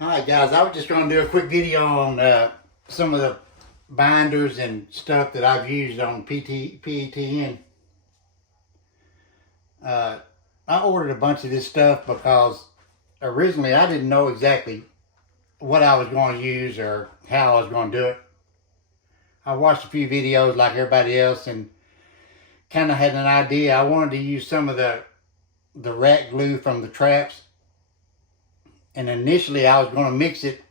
Alright guys, I was just going to do a quick video on some of the binders and stuff that I've used on PETN. I ordered a bunch of this stuff because originally I didn't know exactly what I was going to use or how I was going to do it. I watched a few videos like everybody else and kind of had an idea. I wanted to use some of the rat glue from the traps. And initially I was going to mix it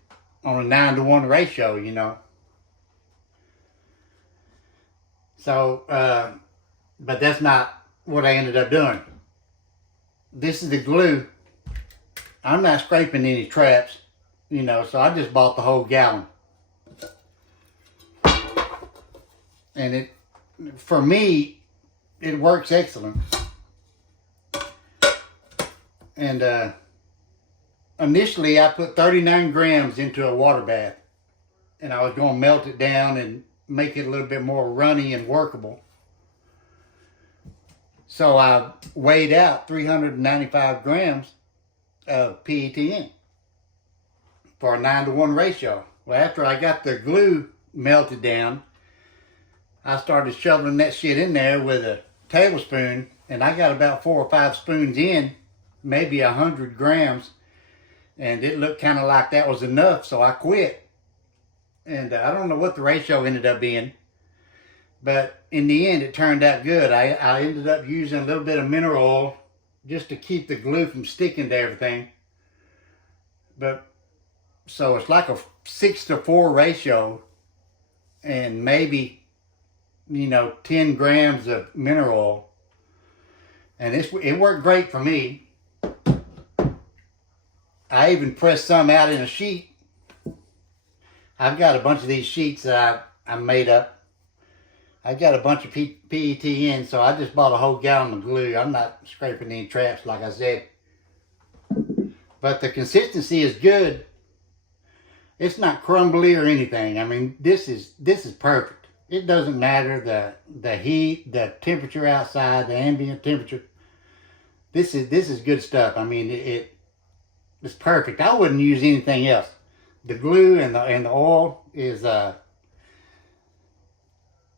on a 9-to-1 ratio, you know. So, but that's not what I ended up doing. This is the glue. I'm not scraping any traps, you know, so I just bought the whole gallon. And it, for me, it works excellent. And initially I put 39 grams into a water bath. And I was going to melt it down and make it a little bit more runny and workable. So I weighed out 395 grams of PETN for a 9-to-1 ratio. Well, after I got the glue melted down, I started shoveling that shit in there with a tablespoon, and I got about 4 or 5 spoons in, maybe 100 grams, and it looked kind of like that was enough, so I quit. And I don't know what the ratio ended up being, but in the end it turned out good. I ended up using a little bit of mineral oil just to keep the glue from sticking to everything. But so it's like a 6-to-4 ratio, and maybe, you know, 10 grams of mineral oil. And it worked great for me. I even pressed some out in a sheet. I've got a bunch of these sheets that I made up. I've got a bunch of PETN, so I just bought a whole gallon of glue. I'm not scraping any traps, like I said. But the consistency is good. It's not crumbly or anything. I mean, this is perfect. It doesn't matter the heat, the temperature outside, the ambient temperature. This is good stuff. I mean, it's perfect. I wouldn't use anything else. The glue and the oil is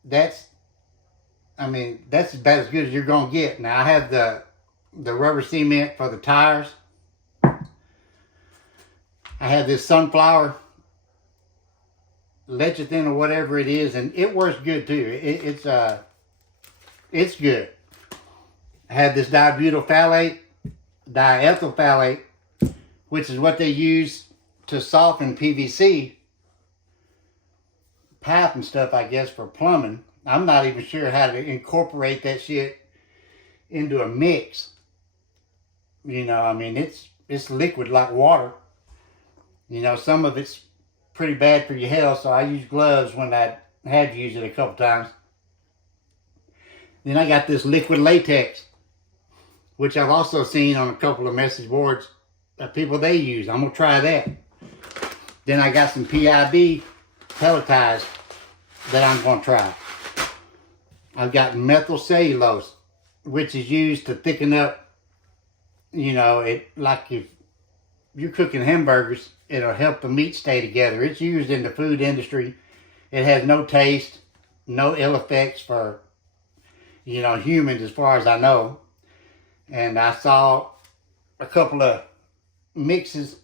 that's about as good as you're gonna get. Now I have the rubber cement for the tires. I have this sunflower lecithin or whatever it is, and it works good too. It's good. I have this diethyl phthalate, which is what they use to soften PVC pipe and stuff, I guess, for plumbing. I'm not even sure how to incorporate that shit into a mix. You know, I mean, it's liquid like water. You know, some of it's pretty bad for your health, so I use gloves when I have used it a couple times. Then I got this liquid latex, which I've also seen on a couple of message boards that people they use. I'm gonna try that. Then I got some PIB pelletized that I'm going to try. I've got methyl cellulose, which is used to thicken up, you know, it like if you're cooking hamburgers, it'll help the meat stay together. It's used in the food industry. It has no taste, no ill effects for, you know, humans as far as I know. And I saw a couple of mixes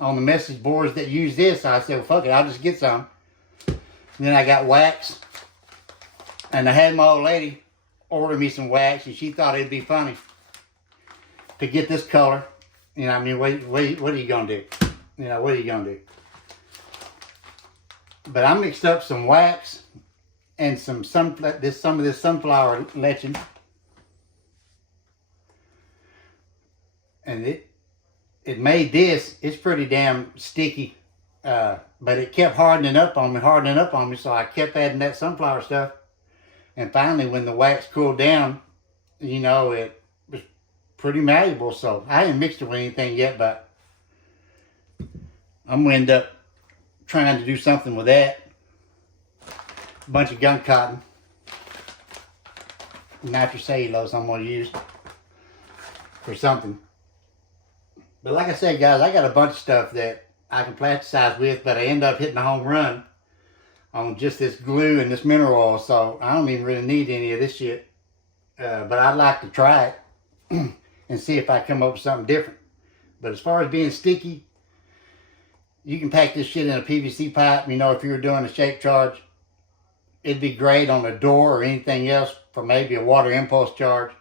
on the message boards that use this. So I said, well, fuck it, I'll just get some. And then I got wax. And I had my old lady order me some wax, and she thought it'd be funny to get this color. You know, I mean, what are you going to do? You know, what are you going to do? But I mixed up some wax and some of this sunflower lecithin. And it made this, it's pretty damn sticky, but it kept hardening up on me, so I kept adding that sunflower stuff. And finally, when the wax cooled down, you know, it was pretty malleable. So I haven't mixed it with anything yet, but I'm going to end up trying to do something with that. A bunch of gun cotton, nitrocellulose I'm going to use for something. But like I said, guys, I got a bunch of stuff that I can plasticize with, but I end up hitting a home run on just this glue and this mineral oil, so I don't even really need any of this shit. But I'd like to try it and see if I come up with something different. But as far as being sticky, you can pack this shit in a PVC pipe. You know, if you were doing a shake charge, it'd be great on a door or anything else for maybe a water impulse charge.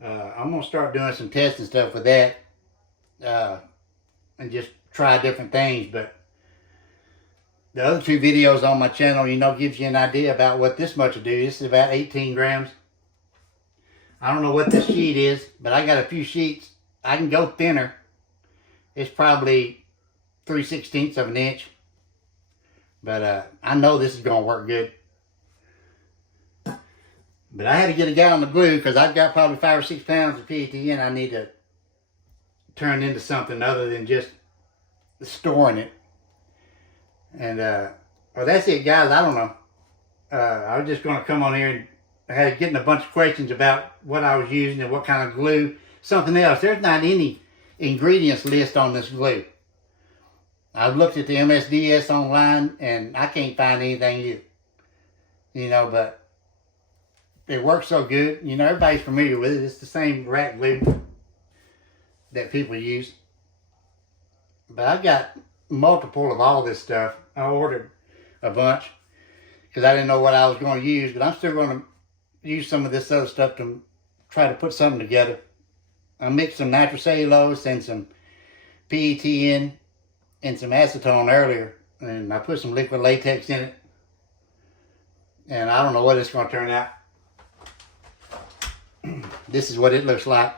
I'm going to start doing some testing stuff with that and just try different things. But the other 2 videos on my channel, you know, gives you an idea about what this much will do. This is about 18 grams. I don't know what this sheet is, but I got a few sheets. I can go thinner. It's probably 3/16 of an inch. But I know this is going to work good. But I had to get a gallon of glue because I've got probably 5 or 6 pounds of PETN I need to turn into something other than just storing it. And, well, that's it, guys. I don't know. I was just going to come on here and I had getting a bunch of questions about what I was using and what kind of glue. Something else. There's not any ingredients list on this glue. I've looked at the MSDS online and I can't find anything either. You know, but it works so good. You know, everybody's familiar with it. It's the same rack glue that people use. But I've got multiple of all this stuff. I ordered a bunch because I didn't know what I was going to use, but I'm still going to use some of this other stuff to try to put something together. I mixed some nitrocellulose and some PETN and some acetone earlier, and I put some liquid latex in it, and I don't know what it's going to turn out. This is what it looks like.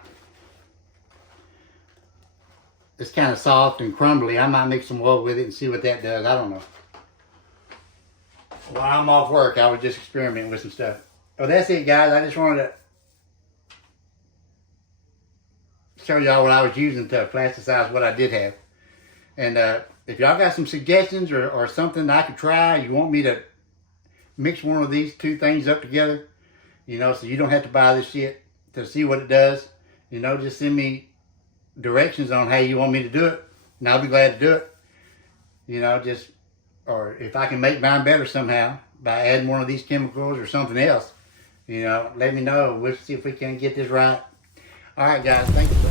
It's kind of soft and crumbly. I might mix some oil with it and see what that does. I don't know. While I'm off work, I was just experimenting with some stuff. Well, that's it, guys. I just wanted to show y'all what I was using to plasticize what I did have. And if y'all got some suggestions or something I could try, you want me to mix one of these 2 things up together, you know, so you don't have to buy this shit to see what it does, you know, just send me directions on how you want me to do it, and I'll be glad to do it. You know, just, or if I can make mine better somehow by adding one of these chemicals or something else, you know, let me know. We'll see if we can get this right. All right, guys, thank you.